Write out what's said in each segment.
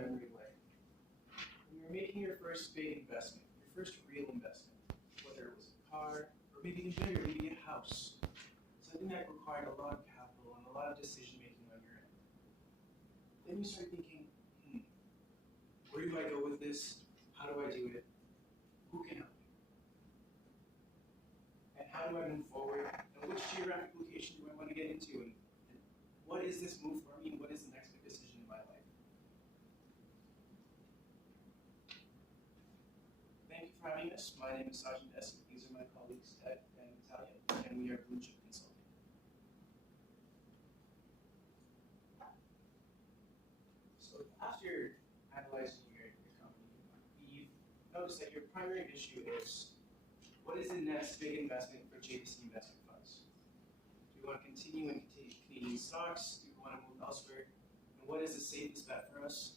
memory lane. When you're making your first big investment, your first real investment, whether it was a car, or maybe even bigger, maybe a house, something that required a lot of capital and a lot of decision making on your end. Then you start thinking, where do I go with this? How do I do it? Who can help me? And how do I move forward? And which geographic location do I want to get into? And what is this move for me? And what is the next big decision in my life? Thank you for having us. My name is Sajid Eskin. These are my colleagues, Ted and Natalia, and we are Blue Chip Consulting. So after analyzing your company, we've noticed that your primary issue is, what is the next big investment for JDC investment funds? Do we want to continue in Canadian stocks? Do we want to move elsewhere? And what is the safest bet for us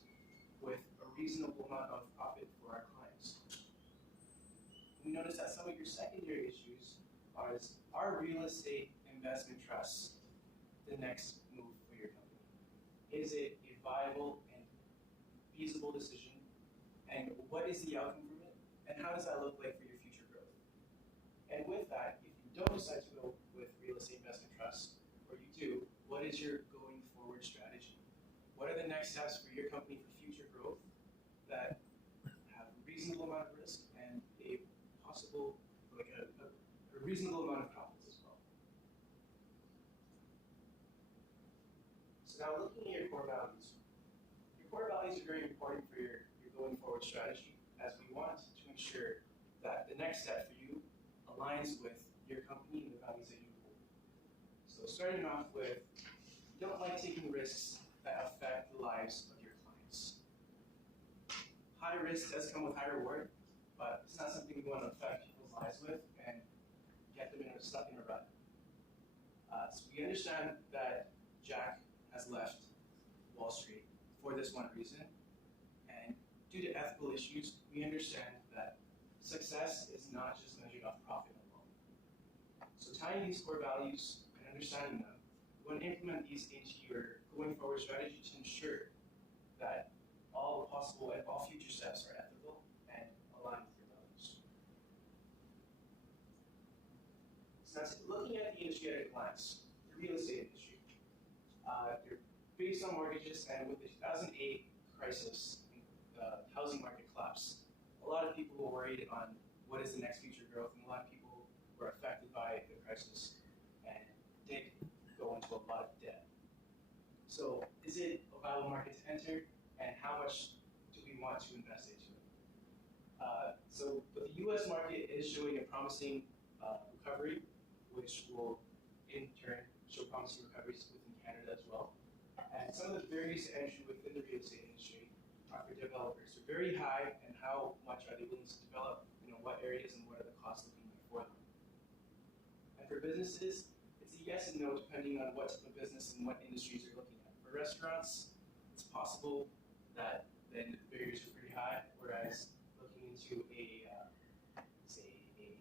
with a reasonable amount of profit for our clients? We noticed that some of your secondary issues are real estate investment trusts the next move for your company? Is it a viable and feasible decision? And what is the outcome from it? And how does that look like for your future growth? And with that, if you don't decide to go with real estate investment trusts, or you do, what is your going forward strategy? What are the next steps for your company for future growth that have a reasonable amount of risk and a possible, like a reasonable amount of profits as well? So now looking at your core values. Your core values are very important for your going forward strategy, as we want to ensure that the next step for you aligns with your company and the values that you hold. So starting off with, you don't like taking risks that affect the lives of your clients. High risk does come with high reward, but it's not something we want to affect people's lives with and get them stuck in a rut. So we understand that Jack has left Wall Street for this one reason, and due to ethical issues, we understand that success is not just measured off profit alone. So tying these core values and understanding them, we want to implement these into your going forward strategy to ensure that all possible and all future steps are ethical and aligned with your values. So that's looking at the industry at a glance, the real estate industry. They're based on mortgages, and with the 2008 crisis, the housing market collapse, a lot of people were worried on what is the next future growth, and a lot of people were affected by the crisis and did go into a lot of debt. So is it a viable market to enter, and how much do we want to invest into it? So but the US market is showing a promising recovery, which will in turn show promising recoveries within Canada as well. And some of the barriers to entry within the real estate industry are for developers. They're very high, and how much are they willing to develop? What areas and what are the costs looking like for them? And for businesses, it's a yes and no depending on what type of business and what industries you're looking at. For restaurants, it's possible that the barriers are pretty high, whereas looking into say a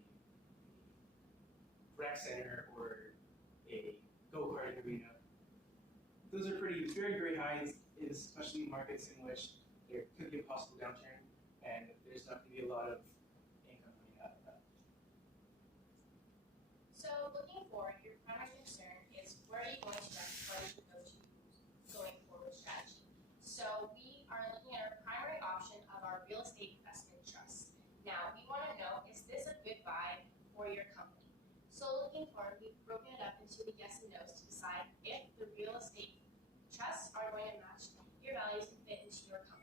rec center or a go-karting arena, those are very, very high, especially in markets in which there could be a possible downturn, and there's not going to be a lot of income coming out of that. So looking forward, your primary concern is where are you going to invest, what is your go-to going forward strategy? So we are looking at our primary option of our real estate investment trust. Now, we want to know, is this a good buy for your company? So looking forward, we've broken it up into the yes and no's to decide if the real estate trusts are going to match your values and fit into your company.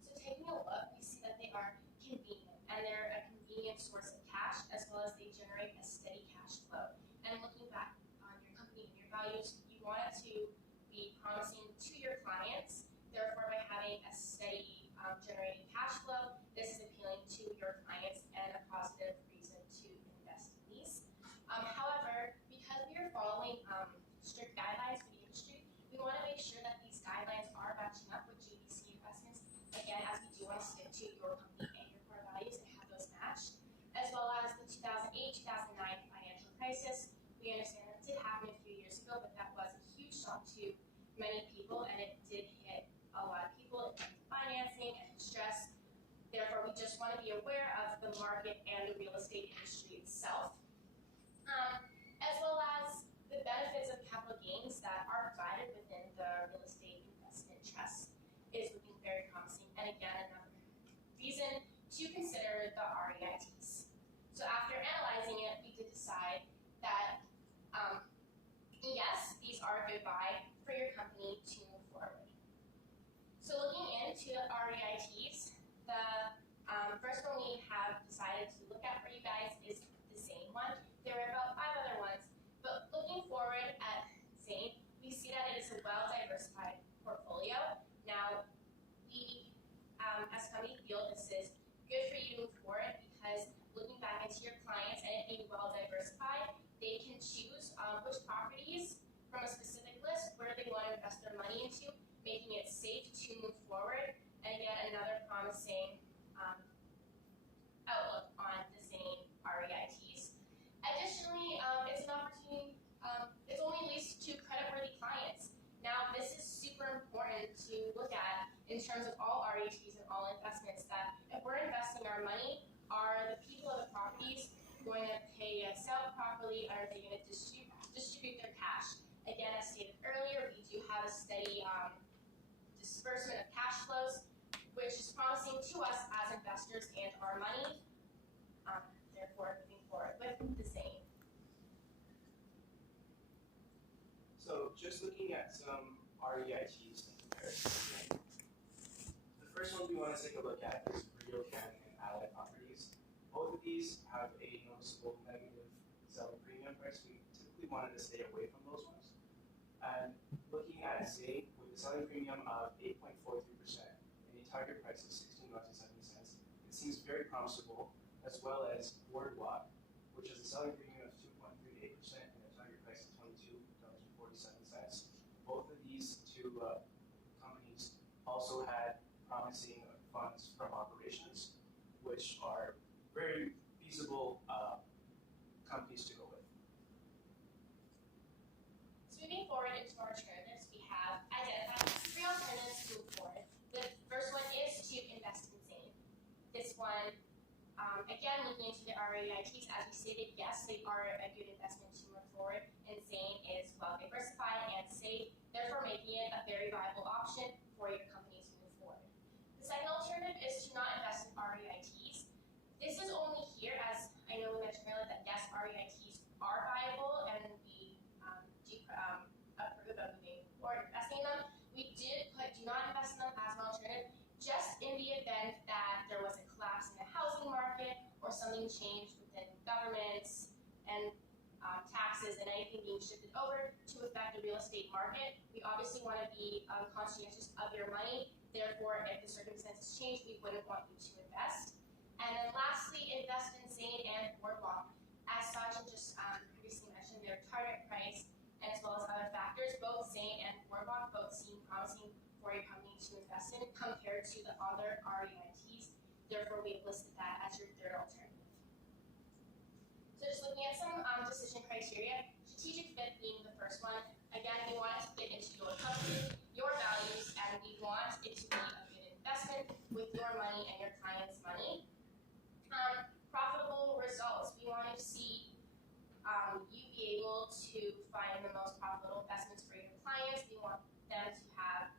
So taking a look, we see that they are convenient, and they're a convenient source of cash, as well as they generate a steady cash flow. And looking back on your company and your values, you want it to be promising to your clients. Therefore, by having a steady generating cash flow, this is appealing to your clients and a positive reason to invest in these. However, because we are following strict guidelines for the industry, we want to make sure that these guidelines are matching up with JDC investments, again, as we do want to stick to your company and your core values and have those matched, as well as the 2008-2009 financial crisis. We understand that did happen a few years ago, but that was a huge shock to many people, and it did hit a lot of people in finance, just want to be aware of the market and the real estate industry itself, as well as the benefits of capital gains that are provided within the real estate investment trust is looking very promising. And again, another reason to consider the REITs. So after analyzing it, we did decide that yes, these are a good buy for your company to move forward. So looking into the REITs, the first one we have decided to look at for you guys is the Zane one. There are about 5 other ones, but looking forward at Zane, we see that it is a well-diversified portfolio. Now, we as a company feel this is good for you to move forward because looking back into your clients and it being well-diversified, they can choose which properties from a specific list where they want to invest their money into, making it safe to move forward. And again, another promising outlook on the Zane REITs. Additionally, it's an opportunity, it's only leased to creditworthy clients. Now, this is super important to look at in terms of all REITs and all investments, that if we're investing our money, are the people of the properties going to pay us out properly? Are they going to distribute their cash? Again, as stated earlier, we do have a steady disbursement of cash flows, which is promising to us as investors and our money. Therefore, moving forward with the same. So just looking at some REITs in comparison, the first one we want to take a look at is RioCan and Allied Properties. Both of these have a noticeable negative selling premium price. We typically wanted to stay away from those ones. And looking at Zane with a selling premium of 8.43% and a target price of $16.70, it seems very promisable, as well as Boardwalk, which has a selling premium of 2.38% and a target price of $22.47. Both of these two companies also had promising funds from operations, which are very feasible companies to go with. So moving forward into our alternatives, we have identified 3 alternatives to move forward. The first one is to invest in Zane. This one, again, looking into the REITs, as we stated, yes, they are a good investment to move forward, and Zane is well diversified and safe, therefore making it a very viable option for your company to move forward. The second alternative is to not invest in REITs. This is only here, as I know we mentioned earlier, that yes, REITs are viable and we do approve of moving forward investing in them. We did put do not invest in them as an alternative, just in the event that there was a collapse in the housing market or something changed within governments and taxes and anything being shifted over to affect the real estate market. We obviously want to be conscientious of your money. Therefore, if the circumstances change, we wouldn't want you to invest. And then lastly, invest in Zane and Boardwalk. As Sachin just previously mentioned, their target price and as well as other factors, both Zane and Boardwalk both seem promising for your company to invest in compared to the other REITs. Therefore, we've listed that as your third alternative. So just looking at some decision criteria, strategic fit being the first one. Again, we want it to fit into your company, your values, and we want it to be a good investment with your money and your clients' money. Profitable results. We want to see you be able to find the most profitable investments for your clients. We want them to have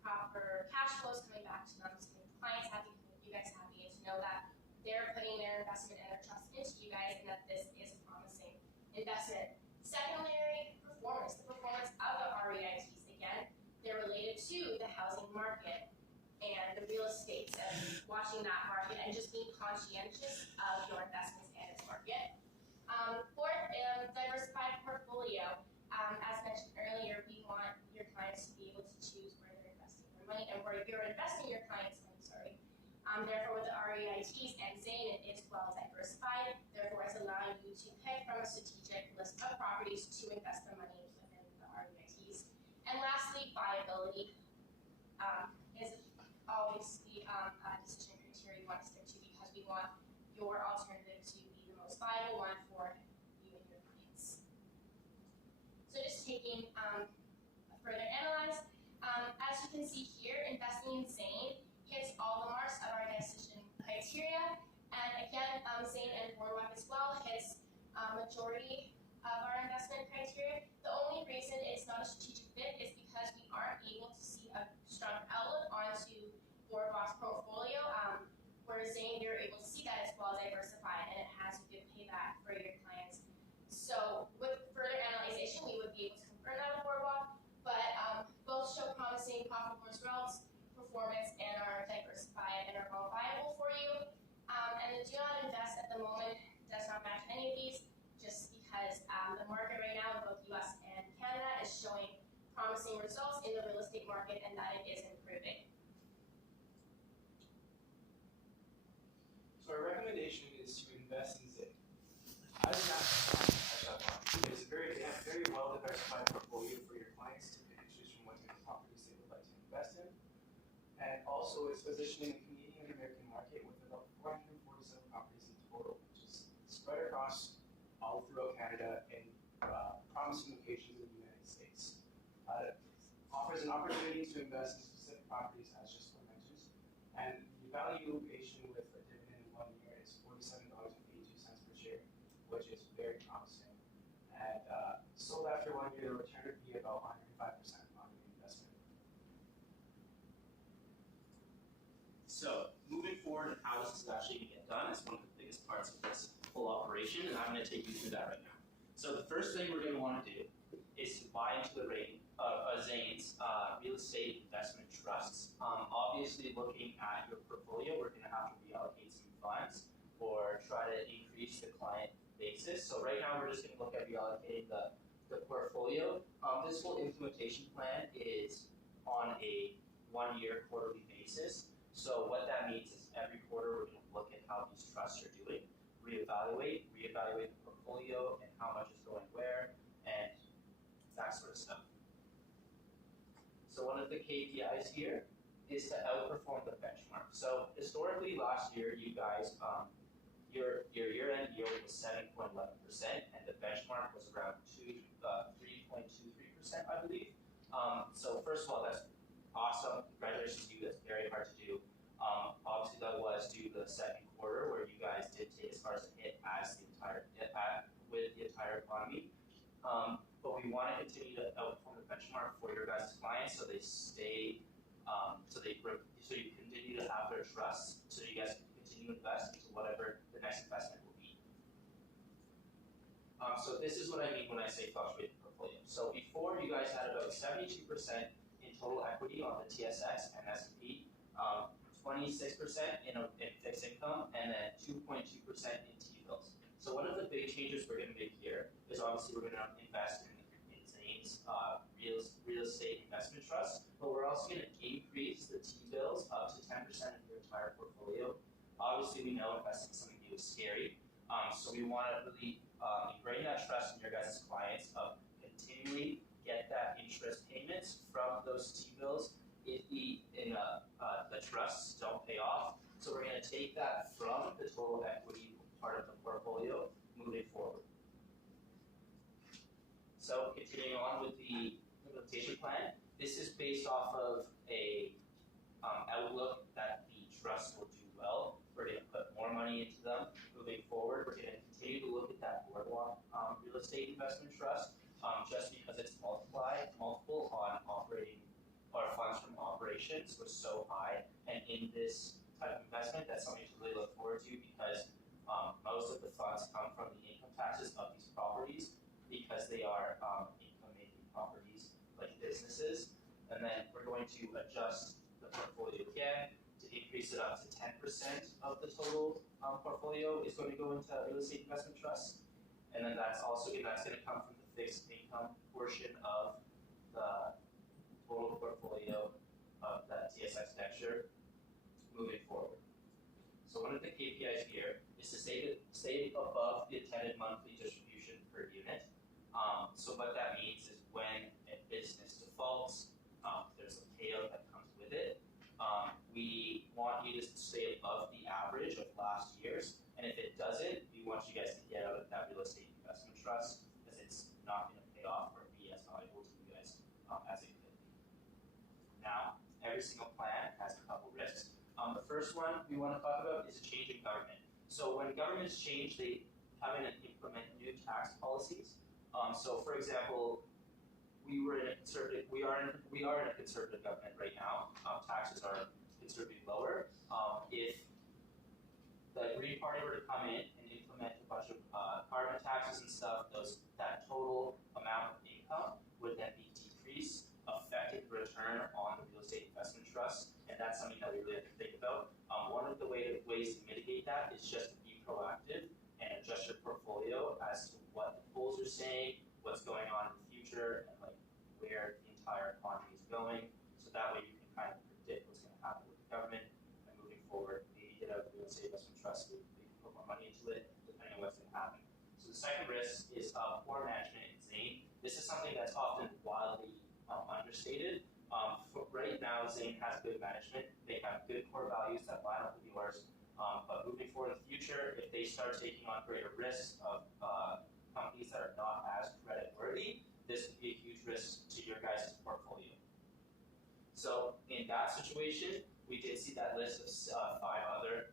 proper cash flows coming back to them to make the clients happy, to make you guys happy, and to know that they're putting their investment and their trust into you guys and that this is a promising investment. Secondary, performance. The performance of the REITs, again, they're related to the housing market and the real estate, and watching that market and just being conscientious of your investments and its market. Fourth, diversified portfolio. As mentioned earlier, we want your clients to be able to choose where they're investing their money and where you're investing your clients' money, sorry. Therefore, with the REITs and Zane, it is well diversified. Therefore, it's allowing you to pick from a strategic list of properties to invest the money within the REITs. And lastly, viability is always the decision criteria you want to stick to, because we want your alternative to be the most viable one for you and your clients. So just taking a further analyze, as you can see here, investing in Zane hits all the marks of our decision criteria. criteria. And again, Zane and Boardwalk as well hits majority of our investment criteria. The only reason it's not a strategic fit is because we aren't able to see a strong outlook onto Boardwalk's portfolio. Whereas Zane, you're able to see that as well, diversified, and it has a good payback for your clients. So with further analyzation, we would be able to confirm that with Boardwalk, but both show promising profitable results, performance, and are diversified and are well viable for you. And the do not invest at the moment does not match any of these, just because the market right now in both US and Canada is showing promising results in the real estate market and that it is improving. So our recommendation is to invest in ZIC. As an asset, they have a very well diversified portfolio for your clients to pick and choose from what type of properties they would like to invest in. And also it's positioning the Canadian and American market with about 447 properties in total, which is spread across all throughout Canada and promising locations in the United States. Offers an opportunity to invest in specific properties, as just mentioned, and the valuation with a dividend in 1 year is $47.82 per share, which is very promising. And sold after 1 year, the return would be about 105% on the investment. So, moving forward and how this is actually going to get done is one of the biggest parts of this whole operation, and I'm going to take you through that right now. So the first thing we're going to want to do is to buy into the rating of Zane's real estate investment trusts. Obviously, looking at your portfolio, we're going to have to reallocate some funds or try to increase the client basis. So right now, we're just going to look at reallocating the portfolio. This whole implementation plan is on a 1-year quarterly basis. So what that means is every quarter, we're going to look at how these trusts are doing, reevaluate the portfolio and how much is going where, and that sort of stuff. So one of the KPIs here is to outperform the benchmark. So historically, last year, you guys, your year-end yield was 7.11%, and the benchmark was around 3.23%, I believe. So first of all, that's awesome. Congratulations to you. That's very hard to do. Obviously, that was due to the second quarter where you guys did take as far as a hit as with the entire economy. But we want to continue to outperform the benchmark for your guys' clients, so they stay, so you continue to have their trust, so you guys can continue to invest into whatever the next investment will be. So this is what I mean when I say fluctuating portfolio. So before, you guys had about 72% in total equity on the TSX and S&P, 26% in fixed income, and then 2.2% in T-bills. So one of the big changes we're going to make here is obviously we're going to invest in Zane's real estate investment trust, but we're also going to increase the T-bills up to 10% of your entire portfolio. Obviously, we know investing in something new is scary, so we want to really ingrain that trust in your guys' clients of continually get that interest payments from those T-bills if the trusts don't pay off. So we're going to take that from the total equity part of the portfolio moving forward. So continuing on with the implementation plan, this is based off of a outlook that the trust will do well. We're going to put more money into them moving forward. We're going to continue to look at that Boardwalk real estate investment trust just because it's multiple on operating our funds from operations was so high, and in this type of investment, that's something to really look forward to because most of the funds come from the income taxes of these properties because they are income-making properties like businesses. And then we're going to adjust the portfolio again to increase it up to 10% of the total portfolio is going to go into real estate investment trusts. And then that's going to come from the fixed income portion of the total portfolio of that TSX Dexter moving forward. So one of the KPIs here is to stay above the intended monthly distribution per unit. So what that means is when a business defaults, there's a payout that comes with it. We want you to stay above the average of last year's, and if it doesn't, we want you guys to get out of that real estate investment trust because it's not going to pay off or be as valuable to you guys as it could be. Now, every single plan has a couple risks. The first one we want to talk about is a change in government. So when governments change, they come in and implement new tax policies. So for example, we are in a conservative government right now. Taxes are considerably lower. If the Green Party were to come in and implement a bunch of carbon taxes and stuff, that total amount of income would then be decreased, affecting the return on the real estate investment trust, and that's something that we really have to think about. One of the ways to mitigate that is just to be proactive and adjust your portfolio as to what the polls are saying, what's going on in the future, and like where the entire economy is going. So that way you can kind of predict what's going to happen with the government, and moving forward, maybe get out of the real estate investment trust, we can put more money into it, depending on what's going to happen. So the second risk is poor management in Zane. This is something that's often wildly understated. Right now, Zane has good management. They have good core values that line up with yours. But moving forward in the future, if they start taking on greater risks of companies that are not as credit worthy, this would be a huge risk to your guys' portfolio. So in that situation, we did see that list of 5 other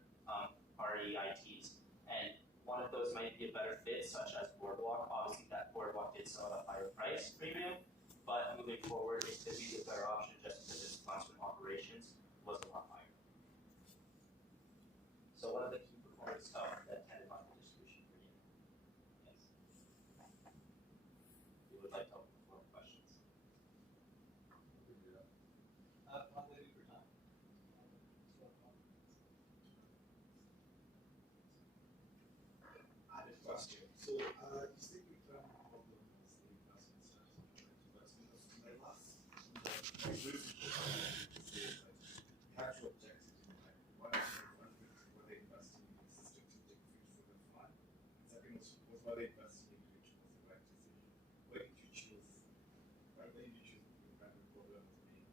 REITs, and one of those might be a better fit, such as Boardwalk. Obviously, that Boardwalk did sell at a higher price premium, but moving forward, it could be a better option just because its funds from operations was a lot higher. So one of the key performance of that tenant fund distribution for you. Yes. We would like to open the floor for questions. One lady per time. I have a question. So, you say you turn the problem as the investment strategy, right? But in the last, the actual objectives in mind. One is were they investing in a system to take food for the fund? And second was were they investing in which was the right decision? Why did you choose? Why did you choose the primary problem to be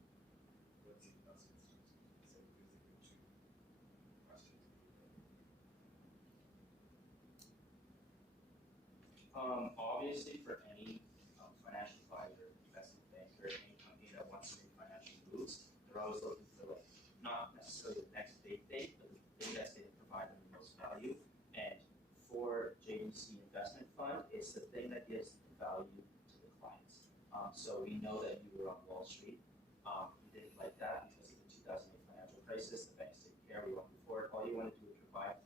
what's the investment strategy? So basically two questions. Obviously, for any financial advisor, investment banker, any company that wants to make financial moves, they're always looking for like not necessarily the next big thing, but the thing that's going to provide them the most value. And for JUC Investment Fund, it's the thing that gives the value to the clients. So we know that you were on Wall Street. You didn't like that because of the 2008 financial crisis. The banks didn't care. We went forward. All you want to do is provide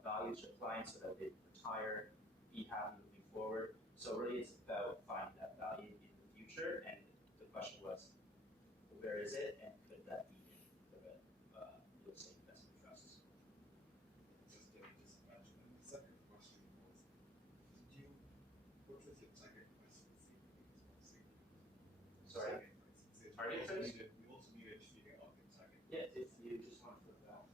value to your clients so that they retire, be happy moving forward. So really it's about finding that value in the future, and the question was, where is it, and could that be in the real estate investment trusts? Just mention. And the second question was, what was your target price for Sorry? Target price? We also needed to figure out the target. Yeah, if you just want to put that.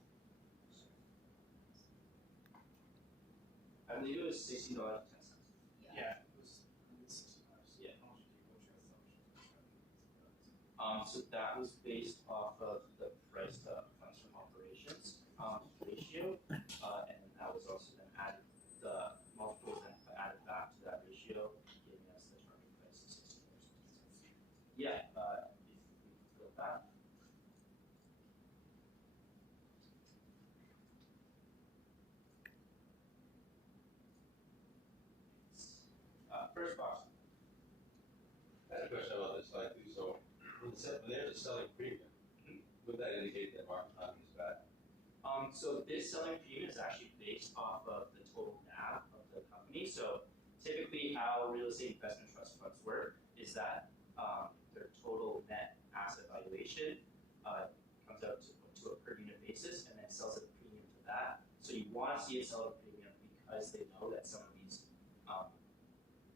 I believe it was $60.10. Yeah, it was $60. Yeah. How much what's your assumption? So that was based off of the price to funds from operations ratio, and then that was also then added, the multiples then added back to that ratio, giving us the target price of $60. Yeah, if we fill that. First box. I had a question about this slide too. So when there's a selling premium, would that indicate that market timing is bad? So this selling premium is actually based off of the total NAV of the company. So typically how real estate investment trust funds work is that their total net asset valuation comes out to a per unit basis and then sells at a premium to that. So you want to see it sell at a premium because they know that some of these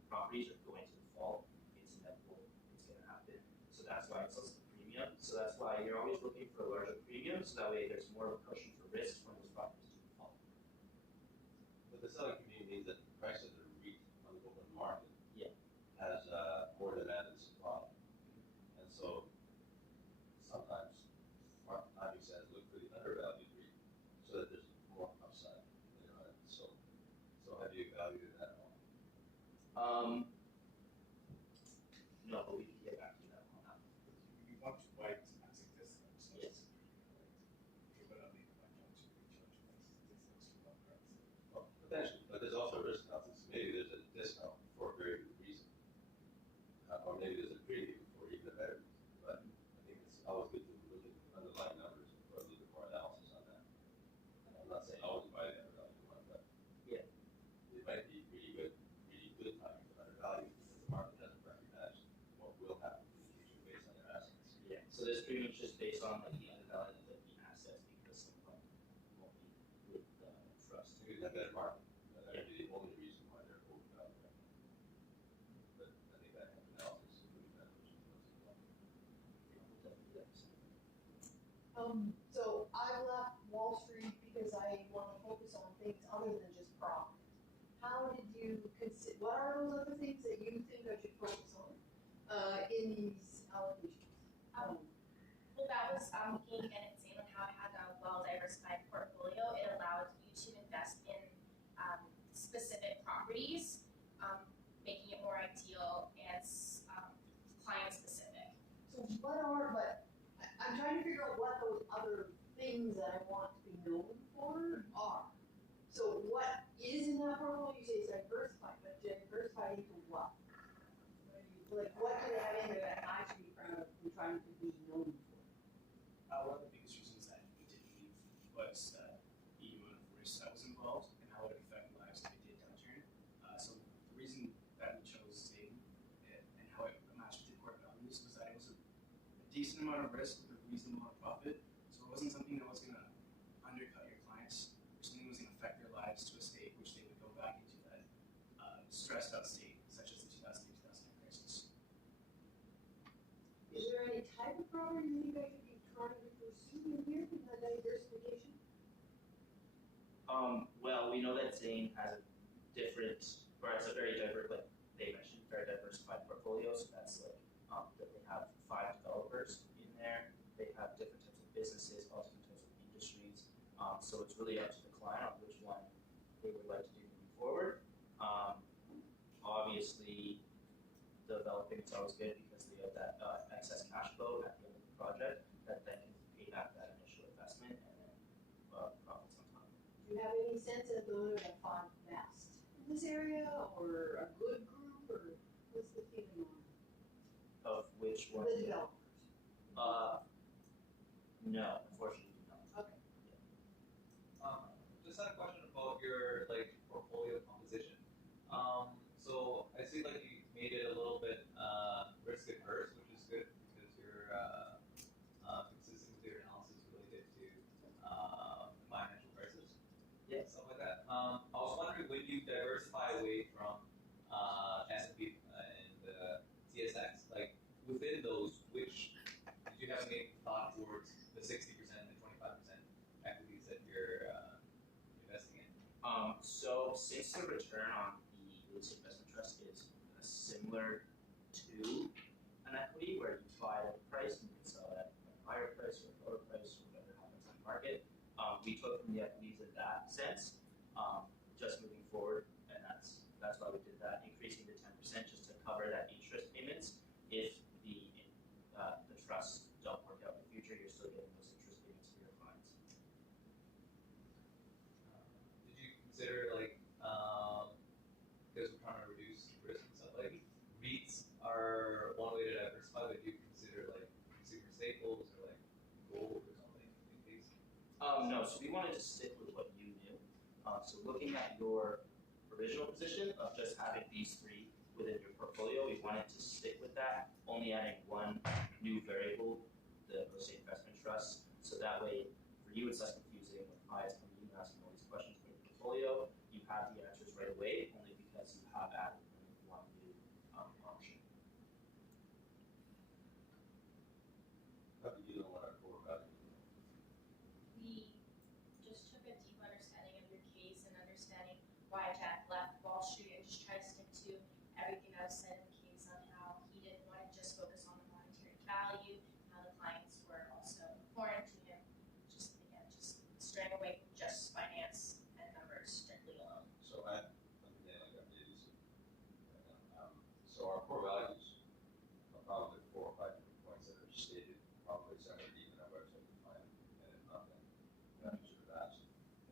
properties are going to default. It's inevitable. It's going to happen. So that's why it sells at a premium. So that's why you're always looking for a larger premium. So that way there's more of a cushion for risk when those properties do default. But the selling premium means that the prices that are reached on the open market Yeah. has more demand than supply. And so sometimes market timing says look for the undervalued REIT so that there's more upside later on. So have you evaluated that at all? No, but we can get back to that on that. You want to buy it at a discount. So Yes. Okay, but pretty much just based on like the undervalue of the assets because some of them won't be with the trust. Maybe that better market, that'd be the only reason why they're overvalued right now. But I think that kind of analysis is really beneficial to us as well. We'll definitely do that. So I left Wall Street because I want to focus on things other than just profit. How did you consider, what are those other things that you think I should focus on, in these allocations? Well, that was looking and examining how it had a well-diversified portfolio. It allows you to invest in specific properties, making it more ideal and client-specific. So what are, I'm trying to figure out what those other things that I want to be known for are. So what is in that portfolio? You say it's diversified, but diversified into what? Like, what do they have in there that I should be proud of and trying to be known for? One of the biggest reasons that we did leave was the amount of risk that was involved and how it would affect lives if it did downturn. So the reason that we chose Zing and how it matched with the core values was that it was a decent amount of risk with a reasonable amount of profit. So it wasn't something that was going to undercut your clients or something that was going to affect their lives to a state which they would go back into that stressed out state, such as the 2008-2009 crisis. Is there any type of property you think I should be trying to pursue in here in the diversification? Well, we know that Zane has a different, or it's a very diverse, like they mentioned, very diversified portfolio. So that's like that they have 5 developers in there. They have different types of businesses, all different types of industries. So it's really up to the client on which one they would like to do moving forward. Obviously, developing is always good because they have that excess cash flow at the end of the project that then can pay back that initial investment and then profits on top. Do you have any sense of those are the 5 best in this area, or a good group, or what's the feeling on Of which one? the developers? No, unfortunately not. Okay. Just had a question about your like portfolio composition. So I see like you made it a little bit risk averse, which is good because you're consistent with your analysis related to financial crisis. Yeah. Stuff like that. I was wondering, when you diversify away from S&P and TSX, like within those, which did you have any thought towards the 60% and 25% equities that you're investing in? So since the return on the real estate investment trust is similar to an equity where you buy at a price and you can sell it at a higher price or a lower price or whatever happens in the market, we took from the equities in that sense, just moving forward, and that's why we did that, increasing to 10% just to cover that interest payments. If the trusts don't work out in the future, you're still getting those interest payments for your clients. Did you consider like, because we're trying to reduce risk and stuff, like REITs are one way to diversify, but do you consider like consumer staples or like gold or something in case? No, so we wanted to stick with what you knew. So looking at your original position of just having these 3 within your portfolio, we wanted to stick with that, only adding one new variable, the real estate investment trust. So that way, for you, it's less confusing when clients come to you and asking all these questions for your portfolio. You have the answers right away, only because you have added one new option. How do you know what our core values are? We just took a deep understanding of your case and understanding why Jack left Wall Street and just tried to stick to everything that was said in the case on how he didn't want to just focus on the monetary value, how the clients were also important to him. Just again, just straying away from just finance and numbers strictly alone. So let me name like our views. So our core values are probably 4 or 5 different points that are stated, probably somewhere deep in our website you find, and if nothing, I'm sure of that.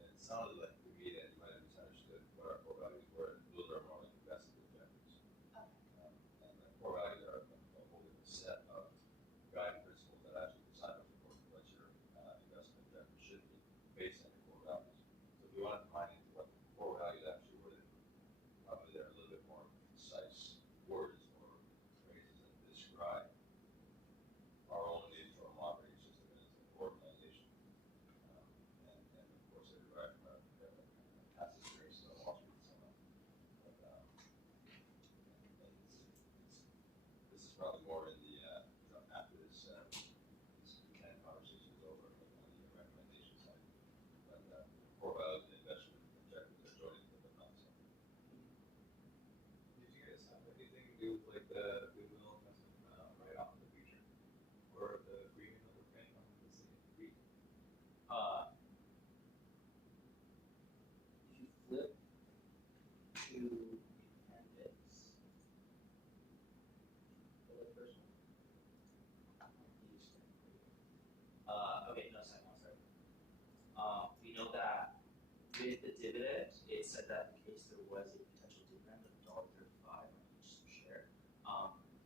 And it sounded like to me that you might have misunderstood what our core values were, and those are more like investment objectives. Okay. And the core values are a whole different set of guiding principles that actually decide what your investment objectives should be based on your core values. So if you want to define into what the core values actually were, then probably there are a little bit more concise words or phrases that describe our own internal model. Okay, no, sorry. We know that with the dividend, it said that in case there was a potential dividend of $1.35 on each share,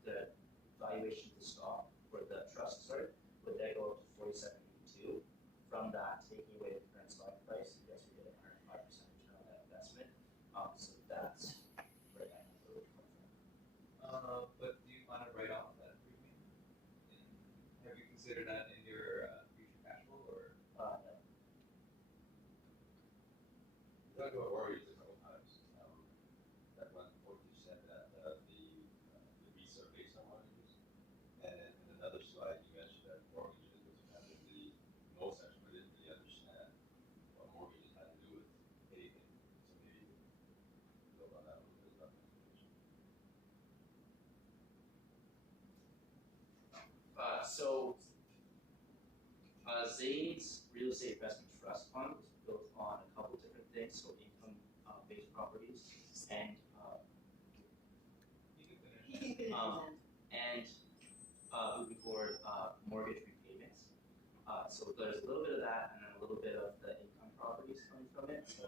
the valuation of the stock for the trust, would then go up to $47.82. From that, taking away the current stock price, you guys are getting 105% return on that investment. So that's where that number would come from. But do you plan to write off that premium? Have you considered that in your future cash flow or? No. We talked about mortgages a couple times, that when what you said that the REITs are based on mortgages. And then in another slide, you mentioned that mortgages was kind of the no section, but didn't really understand what mortgages had to do with anything. So maybe you could build on that a little bit about the information. Zane's Real Estate Investment Trust Fund was built on a couple different things, so income-based properties and You can finish. He can finish and moving forward, mortgage repayments. So there's a little bit of that and then a little bit of the income properties coming from it. So